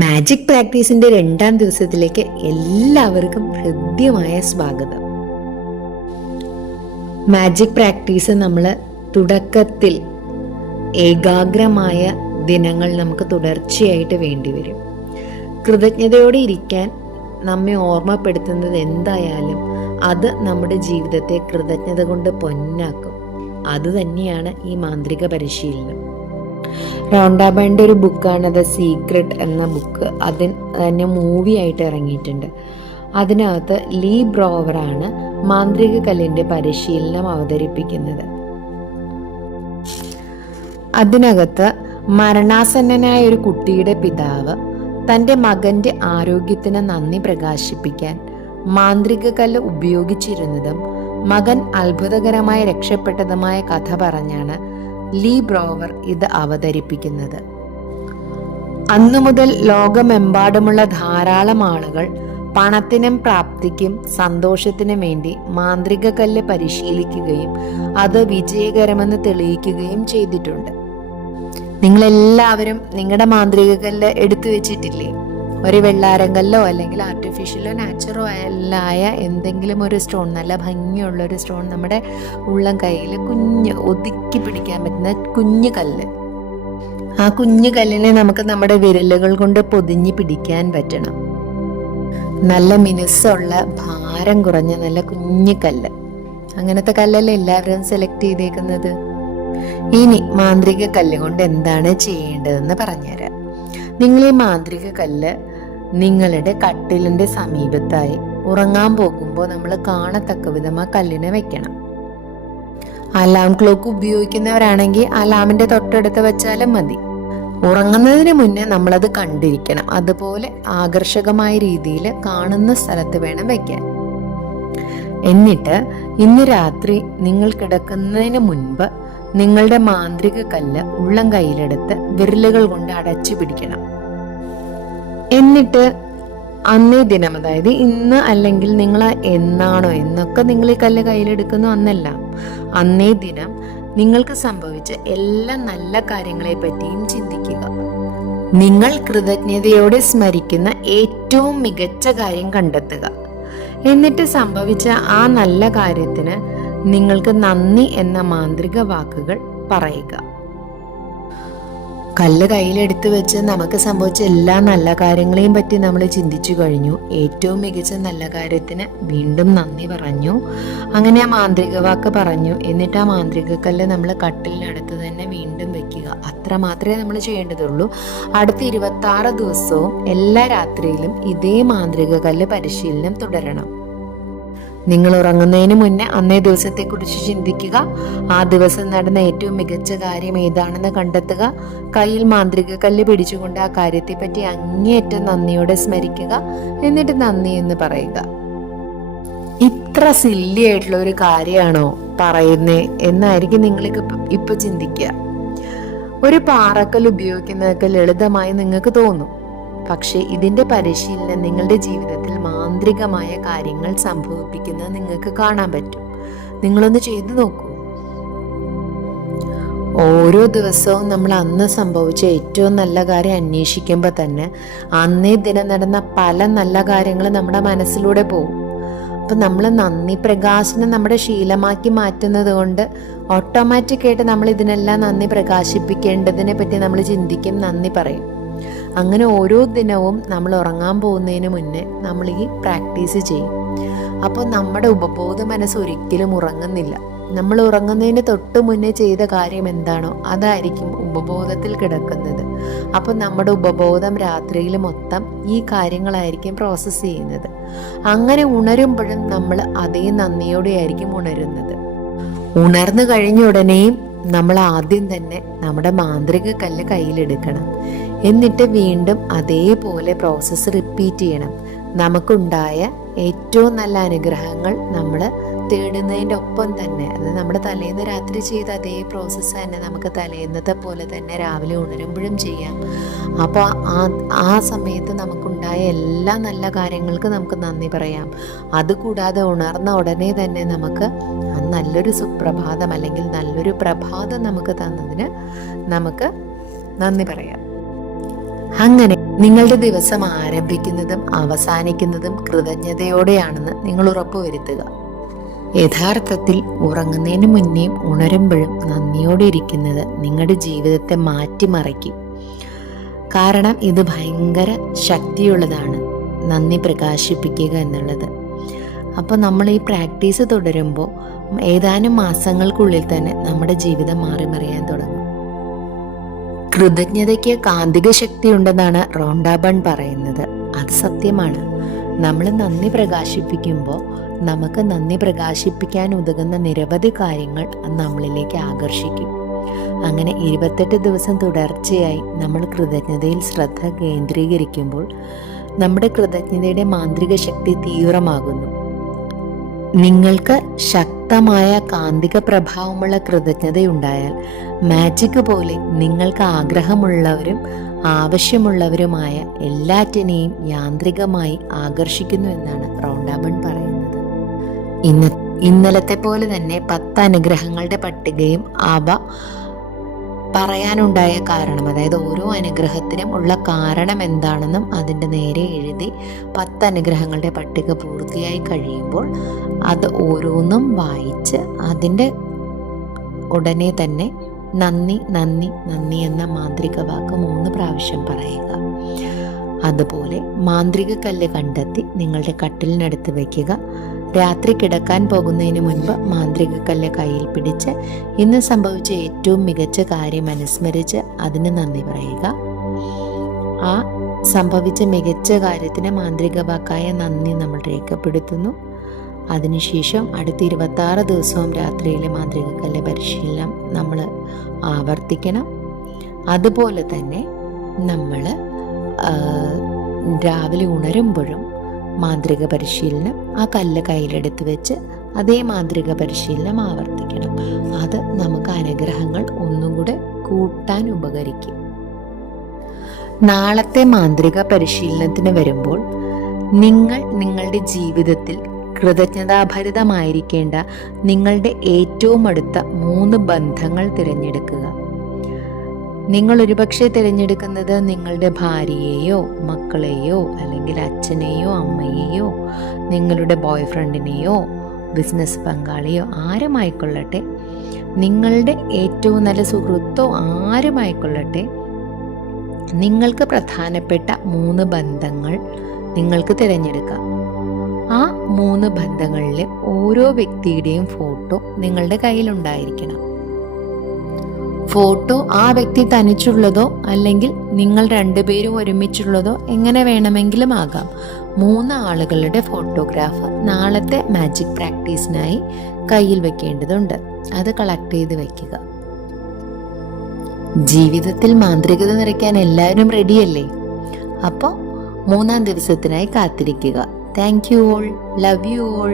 Magic പ്രാക്ടീസിന്റെ 2ാം ദിവസത്തിലേക്ക് എല്ലാവർക്കും ഹൃദ്യമായ സ്വാഗതം. മാജിക് പ്രാക്ടീസ് നമ്മൾ തുടക്കത്തിൽ ഏകാഗ്രമായ ദിനങ്ങൾ നമുക്ക് തുടർച്ചയായിട്ട് വേണ്ടിവരും. കൃതജ്ഞതയോടെ ഇരിക്കാൻ നമ്മെ ഓർമ്മപ്പെടുത്തുന്നത് എന്തായാലും അത് നമ്മുടെ ജീവിതത്തെ കൃതജ്ഞത കൊണ്ട് പൊന്നാക്കും. അതുതന്നെയാണ് ഈ മാന്ത്രിക പരിശീലനം. റോണ്ട ബൈൻ്റെ ഒരു ബുക്കാണ് ദ സീക്രട്ട് എന്ന ബുക്ക്. അതിന് തന്നെ മൂവി ആയിട്ട് ഇറങ്ങിയിട്ടുണ്ട്. അതിനകത്ത് ലീ ബ്രോവറാണ് മാന്ത്രിക കല്ലിൻ്റെ പരിശീലനം അവതരിപ്പിക്കുന്നത്. അതിനകത്ത് മരണാസന്നനായ ഒരു കുട്ടിയുടെ പിതാവ് തൻ്റെ മകൻ്റെ ആരോഗ്യത്തിന് നന്ദി പ്രകാശിപ്പിക്കാൻ മാന്ത്രിക കല്ല് ഉപയോഗിച്ചിരുന്നതും മകൻ അത്ഭുതകരമായി രക്ഷപ്പെട്ടതുമായ കഥ പറഞ്ഞാണ് ലീ ബ്രോവർ ഇത് അവതരിപ്പിക്കുന്നത്. അന്നു മുതൽ ലോകമെമ്പാടുമുള്ള ധാരാളം ആളുകൾ പണത്തിനും പ്രാപ്തിക്കും സന്തോഷത്തിനും വേണ്ടി മാന്ത്രിക കല്ല് പരിശീലിക്കുകയും അത് വിജയകരമെന്ന് തെളിയിക്കുകയും ചെയ്തിട്ടുണ്ട്. നിങ്ങളെല്ലാവരും നിങ്ങളുടെ മാന്ത്രിക കല്ല് എടുത്തു വെച്ചിട്ടില്ലേ? ഒരു വെള്ളാരങ്കല്ലോ അല്ലെങ്കിൽ ആർട്ടിഫിഷ്യലോ നാച്ചുറോ ആയ എന്തെങ്കിലും ഒരു സ്റ്റോൺ, നല്ല ഭംഗിയുള്ള ഒരു സ്റ്റോൺ, നമ്മുടെ ഉള്ളം കയ്യിൽ ഒതുക്കി പിടിക്കാൻ പറ്റുന്ന കുഞ്ഞു കല്ല്. ആ കുഞ്ഞു കല്ലിനെ നമുക്ക് നമ്മുടെ വിരലുകൾ കൊണ്ട് പൊതിഞ്ഞ് പിടിക്കാൻ പറ്റണം. നല്ല മിനുസ്സുള്ള ഭാരം കുറഞ്ഞ നല്ല കുഞ്ഞു കല്ല്. അങ്ങനത്തെ കല്ലല്ലേ എല്ലാവരും സെലക്ട് ചെയ്തേക്കുന്നത്. ഇനി മാന്ത്രിക കല്ല് കൊണ്ട് എന്താണ് ചെയ്യേണ്ടതെന്ന് പറഞ്ഞുതരാം. നിങ്ങൾ ഈ മാന്ത്രിക കല്ല് നിങ്ങളുടെ കട്ടിലിന്റെ സമീപത്തായി ഉറങ്ങാൻ പോകുമ്പോൾ നമ്മൾ കാണത്തക്ക വിധം ആ കല്ലിനെ വെക്കണം. അലാം ക്ലോക്ക് ഉപയോഗിക്കുന്നവരാണെങ്കിൽ അലാമിന്റെ തൊട്ടടുത്ത് വെച്ചാലും മതി. ഉറങ്ങുന്നതിന് മുന്നേ നമ്മളത് കണ്ടിരിക്കണം. അതുപോലെ ആകർഷകമായ രീതിയിൽ കാണുന്ന സ്ഥലത്ത് വേണം വെക്കാൻ. എന്നിട്ട് ഇന്ന് രാത്രി നിങ്ങൾ കിടക്കുന്നതിന് മുൻപ് നിങ്ങളുടെ മാന്ത്രിക കല്ല് ഉള്ളം കയ്യിലെടുത്ത് വിരലുകൾ കൊണ്ട് അടച്ചു പിടിക്കണം. എന്നിട്ട് അന്നേ ദിനം, അതായത് ഇന്ന് അല്ലെങ്കിൽ നിങ്ങൾ എന്നാണോ എന്നൊക്കെ നിങ്ങൾ ഈ കല്ല് കയ്യിലെടുക്കുന്നു അന്നേ ദിനം നിങ്ങൾക്ക് സംഭവിച്ച എല്ലാ നല്ല കാര്യങ്ങളെ പറ്റിയും ചിന്തിക്കുക. നിങ്ങൾ കൃതജ്ഞതയോടെ സ്മരിക്കുന്ന ഏറ്റവും മികച്ച കാര്യം കണ്ടെത്തുക. എന്നിട്ട് സംഭവിച്ച ആ നല്ല കാര്യത്തിന് നിങ്ങൾക്ക് നന്ദി എന്ന മാന്ത്രിക വാക്കുകൾ പറയുക. കല്ല് കയ്യിലെടുത്ത് വെച്ച് നമുക്ക് സംഭവിച്ച എല്ലാ നല്ല കാര്യങ്ങളെയും പറ്റി നമ്മൾ ചിന്തിച്ചു കഴിഞ്ഞു. ഏറ്റവും മികച്ച നല്ല കാര്യത്തിന് വീണ്ടും നന്ദി പറഞ്ഞു. അങ്ങനെ ആ മാന്ത്രിക വാക്ക് പറഞ്ഞു. എന്നിട്ട് ആ മാന്ത്രിക കല്ല് നമ്മൾ കട്ടിലിനടുത്ത് തന്നെ വീണ്ടും വെക്കുക. അത്ര മാത്രമേ നമ്മൾ ചെയ്യേണ്ടതുള്ളൂ. അടുത്ത 26 ദിവസവും എല്ലാ രാത്രിയിലും ഇതേ മാന്ത്രിക കല്ല് പരിശീലനം തുടരണം. നിങ്ങൾ ഉറങ്ങുന്നതിന് മുന്നേ അന്നേ ദിവസത്തെക്കുറിച്ച് ചിന്തിക്കുക. ആ ദിവസം നടന്ന ഏറ്റവും മികച്ച കാര്യം ഏതാണെന്ന് കണ്ടെത്തുക. കയ്യിൽ മാന്ത്രിക കല്ല് പിടിച്ചുകൊണ്ട് ആ കാര്യത്തെപ്പറ്റി അങ്ങേയറ്റം നന്ദിയോടെ സ്മരിക്കുക. എന്നിട്ട് നന്ദി എന്ന് പറയുക. ഇത്ര സില്ലി ആയിട്ടുള്ള ഒരു കാര്യമാണോ പറയുന്നേ എന്നായിരിക്കും നിങ്ങൾക്ക് ഇപ്പൊ ചിന്തിക്കുക. ഒരു പാറക്കല്ല് ഉപയോഗിക്കുന്നതൊക്കെ ലളിതമായി നിങ്ങൾക്ക് തോന്നും. പക്ഷെ ഇതിന്റെ പരിശീലനം നിങ്ങളുടെ ജീവിതത്തിൽ മാന്ത്രികമായ കാര്യങ്ങൾ സംഭവിപ്പിക്കുന്നത് നിങ്ങൾക്ക് കാണാൻ പറ്റും. നിങ്ങളൊന്ന് ചെയ്തു നോക്കൂ. ഓരോ ദിവസവും നമ്മൾ അന്ന് സംഭവിച്ച ഏറ്റവും നല്ല കാര്യം അന്വേഷിക്കുമ്പോൾ തന്നെ അന്നേ ദിനം നടന്ന പല നല്ല കാര്യങ്ങൾ നമ്മുടെ മനസ്സിലൂടെ പോകും. അപ്പം നമ്മൾ നന്ദി പ്രകാശനം നമ്മുടെ ശീലമാക്കി മാറ്റുന്നത് കൊണ്ട് ഓട്ടോമാറ്റിക്കായിട്ട് നമ്മൾ ഇതിനെല്ലാം നന്ദി പ്രകാശിപ്പിക്കേണ്ടതിനെ പറ്റി നമ്മൾ ചിന്തിക്കും, നന്ദി പറയും. അങ്ങനെ ഓരോ ദിനവും നമ്മൾ ഉറങ്ങാൻ പോകുന്നതിന് മുന്നേ നമ്മൾ ഈ പ്രാക്ടീസ് ചെയ്യും. അപ്പോൾ നമ്മുടെ ഉപബോധ മനസ്സ് ഒരിക്കലും ഉറങ്ങുന്നില്ല. നമ്മൾ ഉറങ്ങുന്നതിന് തൊട്ട് മുന്നേ ചെയ്ത കാര്യം എന്താണോ അതായിരിക്കും ഉപബോധത്തിൽ കിടക്കുന്നത്. അപ്പോൾ നമ്മുടെ ഉപബോധം രാത്രിയിൽ മൊത്തം ഈ കാര്യങ്ങളായിരിക്കും പ്രോസസ്സ് ചെയ്യുന്നത്. അങ്ങനെ ഉണരുമ്പോഴും നമ്മൾ അതേ നന്ദിയോടെ ആയിരിക്കും ഉണരുന്നത്. ഉണർന്നു കഴിഞ്ഞ ഉടനെയും നമ്മൾ ആദ്യം തന്നെ നമ്മുടെ മാന്ത്രിക കല്ല് കയ്യിലെടുക്കണം. എന്നിട്ട് വീണ്ടും അതേപോലെ പ്രോസസ്സ് റിപ്പീറ്റ് ചെയ്യണം. നമുക്കുണ്ടായ ഏറ്റവും നല്ല അനുഗ്രഹങ്ങൾ നമ്മൾ തേടുന്നതിൻ്റെ ഒപ്പം തന്നെ, അത് നമ്മുടെ തലേന്ന് രാത്രി ചെയ്ത അതേ പ്രോസസ്സ് തന്നെ നമുക്ക് തലേന്നത്തെ പോലെ തന്നെ രാവിലെ ഉണരുമ്പോഴും ചെയ്യാം. അപ്പോൾ ആ സമയത്ത് നമുക്കുണ്ടായ എല്ലാ നല്ല കാര്യങ്ങൾക്ക് നമുക്ക് നന്ദി പറയാം. അതുകൂടാതെ ഉണർന്ന ഉടനെ തന്നെ നമുക്ക് നല്ലൊരു സുപ്രഭാതം അല്ലെങ്കിൽ നല്ലൊരു പ്രഭാതം നമുക്ക് തന്നതിന് നമുക്ക് നന്ദി പറയാം. അങ്ങനെ നിങ്ങളുടെ ദിവസം ആരംഭിക്കുന്നതും അവസാനിക്കുന്നതും കൃതജ്ഞതയോടെയാണെന്ന് നിങ്ങൾ ഉറപ്പുവരുത്തുക. യഥാർത്ഥത്തിൽ ഉറങ്ങുന്നതിന് മുന്നേയും ഉണരുമ്പോഴും നന്ദിയോടെ ഇരിക്കുന്നത് നിങ്ങളുടെ ജീവിതത്തെ മാറ്റിമറിക്കും. കാരണം ഇത് ഭയങ്കര ശക്തിയുള്ളതാണ്, നന്ദി പ്രകാശിപ്പിക്കുക എന്നുള്ളത്. അപ്പോൾ നമ്മൾ ഈ പ്രാക്ടീസ് തുടരുമ്പോൾ ഏതാനും മാസങ്ങൾക്കുള്ളിൽ തന്നെ നമ്മുടെ ജീവിതം മാറിമറിയാൻ തുടങ്ങും. കൃതജ്ഞതയ്ക്ക് കാന്തിക ശക്തി ഉണ്ടെന്നാണ് റോണ്ട ബൺ പറയുന്നത്. അത് സത്യമാണ്. നമ്മൾ നന്ദി പ്രകാശിപ്പിക്കുമ്പോൾ നമുക്ക് നന്ദി പ്രകാശിപ്പിക്കാൻ ഉതകുന്ന നിരവധി കാര്യങ്ങൾ നമ്മളിലേക്ക് ആകർഷിക്കും. അങ്ങനെ 28 ദിവസം തുടർച്ചയായി നമ്മൾ കൃതജ്ഞതയിൽ ശ്രദ്ധ കേന്ദ്രീകരിക്കുമ്പോൾ നമ്മുടെ കൃതജ്ഞതയുടെ മാന്ത്രിക ശക്തി തീവ്രമാകുന്നു. നിങ്ങൾക്ക് ശക്തമായ കാന്തിക പ്രഭാവമുള്ള കൃതജ്ഞതയുണ്ടായാൽ മാജിക് പോലെ നിങ്ങൾക്ക് ആഗ്രഹമുള്ളവരും ആവശ്യമുള്ളവരുമായ എല്ലാറ്റിനെയും യാന്ത്രികമായി ആകർഷിക്കുന്നു എന്നാണ് റോണ്ട ബൺ പറയുന്നത്. ഇന്നലത്തെ പോലെ തന്നെ 10 അനുഗ്രഹങ്ങളുടെ പട്ടികയും അവ പറയാനുണ്ടായ കാരണം, അതായത് ഓരോ അനുഗ്രഹത്തിനും ഉള്ള കാരണം എന്താണെന്നും അതിൻ്റെ നേരെ എഴുതി 10 അനുഗ്രഹങ്ങളുടെ പട്ടിക പൂർത്തിയായി കഴിയുമ്പോൾ അത് ഓരോന്നും വായിച്ച് അതിൻ്റെ ഉടനെ തന്നെ നന്ദി നന്ദി നന്ദി എന്ന മാന്ത്രിക വാക്ക് 3 പ്രാവശ്യം പറയുക. അതുപോലെ മാന്ത്രിക കല്ല് കണ്ടെത്തി നിങ്ങളുടെ കട്ടിലിനടുത്ത് വയ്ക്കുക. രാത്രി കിടക്കാൻ പോകുന്നതിന് മുൻപ് മാന്ത്രിക കല്ല് കയ്യിൽ പിടിച്ച് ഇന്ന് സംഭവിച്ച ഏറ്റവും മികച്ച കാര്യം അനുസ്മരിച്ച് അതിന് നന്ദി പറയുക. ആ സംഭവിച്ച മികച്ച കാര്യത്തിന് മാന്ത്രിക വാക്കായ നന്ദി നമ്മൾ രേഖപ്പെടുത്തുന്നു. അതിനുശേഷം അടുത്ത 26 ദിവസവും രാത്രിയിലെ മാന്ത്രിക കല്ല് പരിശീലനം നമ്മൾ ആവർത്തിക്കണം. അതുപോലെ തന്നെ നമ്മൾ രാവിലെ ഉണരുമ്പോഴും മാന്ത്രിക പരിശീലനം ആ കല്ല് കയ്യിലെടുത്ത് വെച്ച് അതേ മാന്ത്രിക പരിശീലനം ആവർത്തിക്കണം. അത് നമുക്ക് അനുഗ്രഹങ്ങൾ ഒന്നുകൂടെ കൂട്ടാൻ ഉപകരിക്കും. നാളത്തെ മാന്ത്രിക പരിശീലനത്തിന് വരുമ്പോൾ നിങ്ങൾ നിങ്ങളുടെ ജീവിതത്തിൽ കൃതജ്ഞതാഭരിതമായിരിക്കേണ്ട നിങ്ങളുടെ ഏറ്റവും അടുത്ത 3 ബന്ധങ്ങൾ തിരഞ്ഞെടുക്കുക. നിങ്ങൾ ഒരുപക്ഷെ തിരഞ്ഞെടുക്കുന്നത് നിങ്ങളുടെ ഭാര്യയെയോ മക്കളെയോ അല്ലെങ്കിൽ അച്ഛനെയോ അമ്മയെയോ നിങ്ങളുടെ ബോയ് ഫ്രണ്ടിനെയോ ബിസിനസ് പങ്കാളിയോ ആരുമായിക്കൊള്ളട്ടെ, നിങ്ങളുടെ ഏറ്റവും നല്ല സുഹൃത്തോ ആരുമായിക്കൊള്ളട്ടെ, നിങ്ങൾക്ക് പ്രധാനപ്പെട്ട 3 ബന്ധങ്ങൾ നിങ്ങൾക്ക് തിരഞ്ഞെടുക്കാം. ആ 3 ബന്ധങ്ങളിലെ ഓരോ വ്യക്തിയുടെയും ഫോട്ടോ നിങ്ങളുടെ കയ്യിലുണ്ടായിരിക്കണം. ഫോട്ടോ ആ വ്യക്തി തനിച്ചുള്ളതോ അല്ലെങ്കിൽ നിങ്ങൾ 2 പേരും ഒരുമിച്ചുള്ളതോ എങ്ങനെ വേണമെങ്കിലും ആകാം. 3 ആളുകളുടെ ഫോട്ടോഗ്രാഫ് നാളത്തെ മാജിക് പ്രാക്ടീസിനായി കയ്യിൽ വെക്കേണ്ടതുണ്ട്. അത് കളക്ട് ചെയ്ത് വെക്കുക. ജീവിതത്തിൽ മാന്ത്രികത നിറയ്ക്കാൻ എല്ലാവരും റെഡിയല്ലേ? അപ്പോൾ 3-ാം ദിവസത്തിനായി കാത്തിരിക്കുക. Thank you all. Love you all.